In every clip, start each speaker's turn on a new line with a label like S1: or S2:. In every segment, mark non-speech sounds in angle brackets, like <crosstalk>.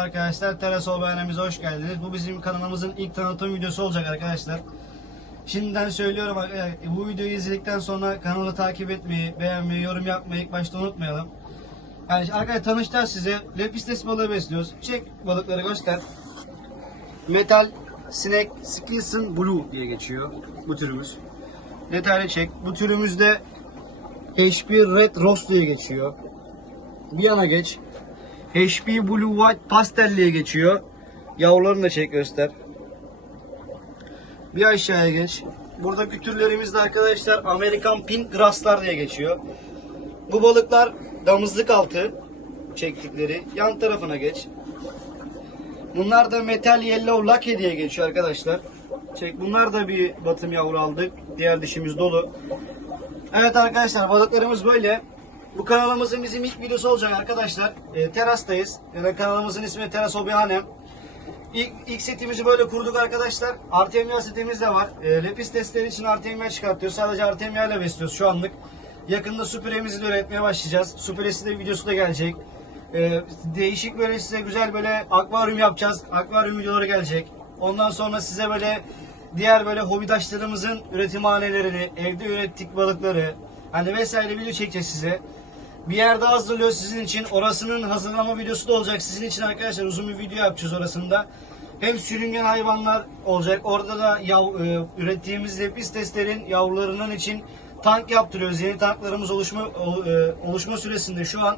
S1: arkadaşlar. Terasol beğenimize hoş geldiniz. Bu bizim kanalımızın ilk tanıtım videosu olacak arkadaşlar. Şimdiden söylüyorum arkadaşlar, bu videoyu izledikten sonra kanalı takip etmeyi, beğenmeyi, yorum yapmayı ilk başta unutmayalım. Yani arkadaşlar tanışacağız size. Lepistes balığı besliyoruz. Çek balıkları göster. Metal Snake Skinson Blue diye geçiyor bu türümüz. Detaylı çek. Bu türümüzde HP Red Rose diye geçiyor. Bir yana geç. HP Blue White Pastel diye geçiyor. Yavrularını da çek göster. Bir aşağıya geç. Buradaki türlerimiz de arkadaşlar Amerikan Pink Grasslar diye geçiyor. Bu balıklar damızlık altı çektikleri. Yan tarafına geç. Bunlar da Metal Yellow Lucky diye geçiyor arkadaşlar. Çek. Bunlar da bir batım yavru aldık. Diğer dişimiz dolu. Evet arkadaşlar balıklarımız böyle. Bu kanalımızın bizim ilk videosu olacak arkadaşlar. E, terastayız. Yani kanalımızın ismi Teras Hobihanem. İlk, ilk setimizi böyle kurduk arkadaşlar. Artemia setimiz de var. E, lepis testleri için Artemia çıkartıyoruz. Sadece Artemia ile besliyoruz şu anlık. Yakında süpüremizi de üretmeye başlayacağız. Süpüresi de videosu da gelecek. E, değişik böyle size güzel böyle akvaryum yapacağız. Akvaryum videoları gelecek. Ondan sonra size böyle diğer böyle hobidaşlarımızın üretimhanelerini, evde ürettik balıkları hani vesaire video çekeceğiz size. Bir yerde hazırlıyor sizin için. Orasının hazırlama videosu da olacak. Sizin için arkadaşlar uzun bir video yapacağız orasında. Hem sürüngen hayvanlar olacak. Orada da yav, e, ürettiğimiz lepis testlerin yavrularının için tank yaptırıyoruz. Yeni tanklarımız oluşma o- e, oluşma süresinde şu an.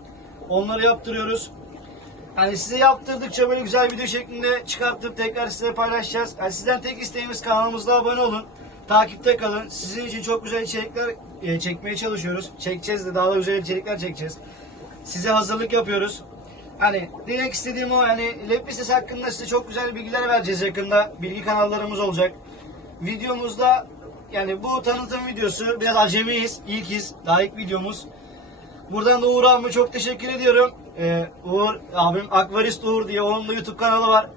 S1: Onları yaptırıyoruz. Hani size yaptırdıkça böyle güzel video şeklinde çıkartıp tekrar size paylaşacağız. Yani sizden tek isteğimiz kanalımıza abone olun. Takipte kalın. Sizin için çok güzel içerikler e, çekmeye çalışıyoruz. Çekeceğiz de daha da güzel içerikler çekeceğiz. Size hazırlık yapıyoruz. Hani demek istediğim o yani Lepis hakkında size çok güzel bilgiler vereceğiz yakında. Bilgi kanallarımız olacak. Videomuzda yani bu tanıtım videosu biraz acemiyiz. İlkiz. Daha ilk videomuz. Buradan da Uğur abime çok teşekkür ediyorum. Ee, Uğur abim Akvarist Uğur diye onun da YouTube kanalı var.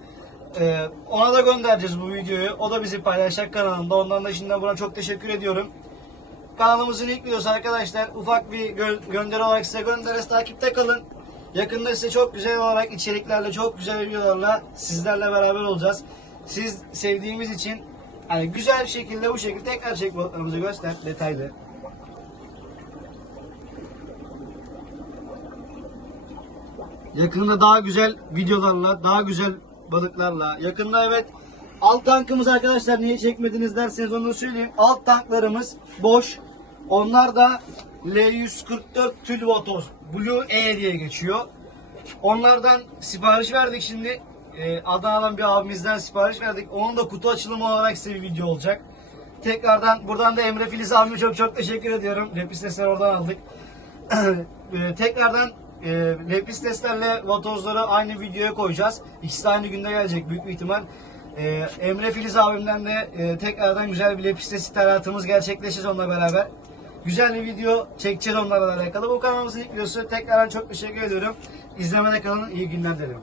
S1: Ee, ona da göndereceğiz bu videoyu. O da bizi paylaşacak kanalında. Ondan da şimdiden buna çok teşekkür ediyorum. Kanalımızın ilk videosu arkadaşlar. Ufak bir gö- gönderi olarak size göndeririz. Takipte kalın. Yakında size çok güzel olarak içeriklerle, çok güzel videolarla sizlerle beraber olacağız. Siz sevdiğimiz için hani güzel bir şekilde bu şekilde tekrar çek balıklarımızı göster detaylı. Yakında daha güzel videolarla, daha güzel balıklarla. Yakında evet alt tankımız arkadaşlar niye çekmediniz derseniz onu söyleyeyim. Alt tanklarımız boş. Onlar da L144 Tülvotos Blue E diye geçiyor. Onlardan sipariş verdik şimdi. Ee, Adana'dan bir abimizden sipariş verdik. Onun da kutu açılımı olarak size bir video olacak. Tekrardan buradan da Emre Filiz abime çok çok teşekkür ediyorum. Lepisesler oradan aldık. <clears throat> Ee, tekrardan e, lepis testlerle vatozları aynı videoya koyacağız. İkisi de aynı günde gelecek büyük bir ihtimal. Ee, Emre Filiz abimden de e, tekrardan güzel bir lepis testi ithalatımız gerçekleşeceğiz onunla beraber. Güzel bir video çekeceğiz onlarla alakalı. Bu kanalımızın ilk videosu. Tekrardan çok teşekkür ediyorum. İzlemede kalın. İyi günler dilerim.